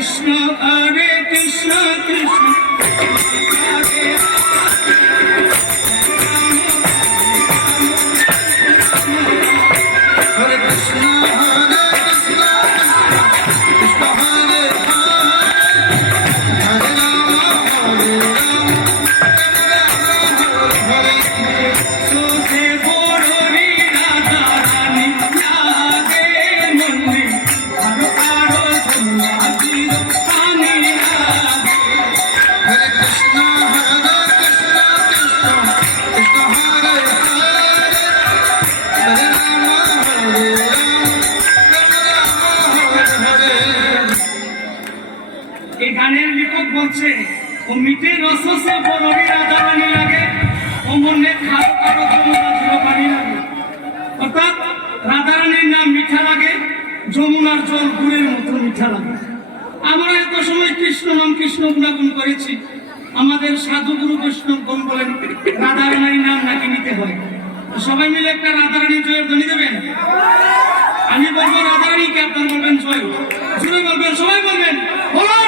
কৃষ্ণ হরে কৃষ্ণ কৃষ্ণ। বলছে ও মিটে রস সে বড়রি রাধা রানী লাগে ও মনে খারো খারো যমুনা ঝুলো পানি লাগে। অর্থাৎ রাধা রানীর নাম মিঠা লাগে, যমুনার জল গুড়ের মতো মিঠা লাগে। আমরা এত সময় কৃষ্ণ নাম কৃষ্ণ গুণাগুণ করেছি, আমাদের সাধু গুরু বৈষ্ণবগণ বলেন রাধা রানীর নাম নাকি নিতে হয়? সবাই মিলে একটা রাধা রানীর জয়ের ধ্বনি দেবেন? আমি বলব রাধা রানীকে আপনার বলবেন জয়। জুড়ে বলবেন, সবাই বলবেন, বলো!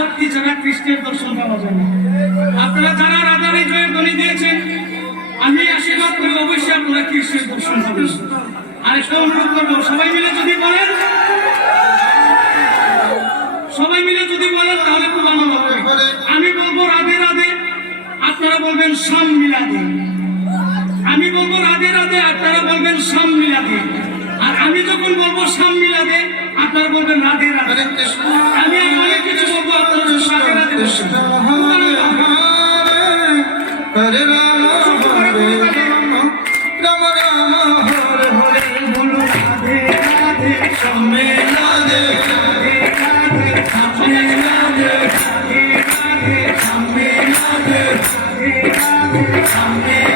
শক্তি ছাড়া কৃষ্ণের দর্শন পাওয়া যায় আপনারা যারা এই জয়ের ধ্বনি দিয়েছেন, আমি আশীর্বাদ করি অবশ্যই আপনারা কৃষ্ণের দর্শন পাবেন। আর একটা অনুরোধ করব, সবাই মিলে যদি বলেন, সবাই মিলে যদি বলেন, তাহলে খুব আনন্দ হবে। আমি বলব রাধে রাধে, আপনারা বলবেন সাম মিলাদে আমি বলব রাধে রাধে, আপনারা বলবেন সাম মিলাদে আর আমি যখন বলব সাম মিলাদে আপনারা বলবেন রাধে রাধে হরে আমি অনেক কিছু বলব রাধে রাধে হরে রাম হরে রাম রাম রাম হরে হরে বলো রাধে রাধে সামনে রাধে রাধে রাধে সামনে রাধে রাধে রাধে সামনে রাধে রাধে রাধে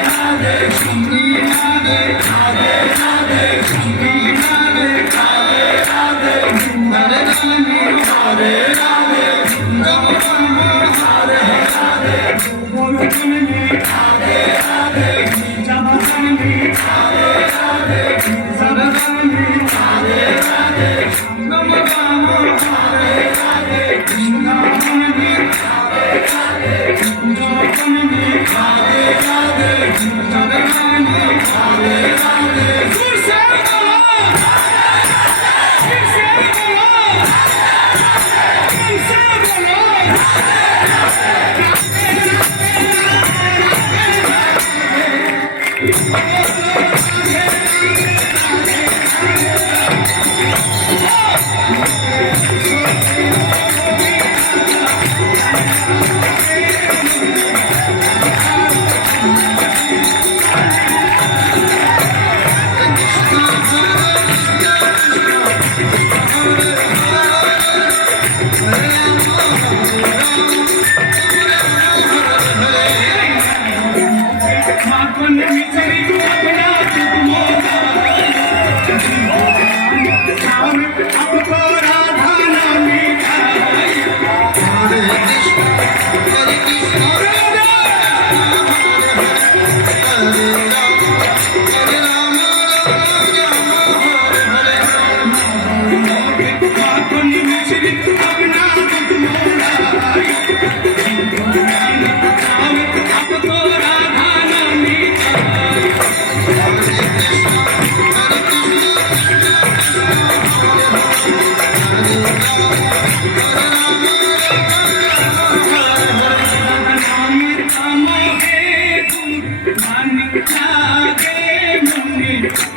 Africa.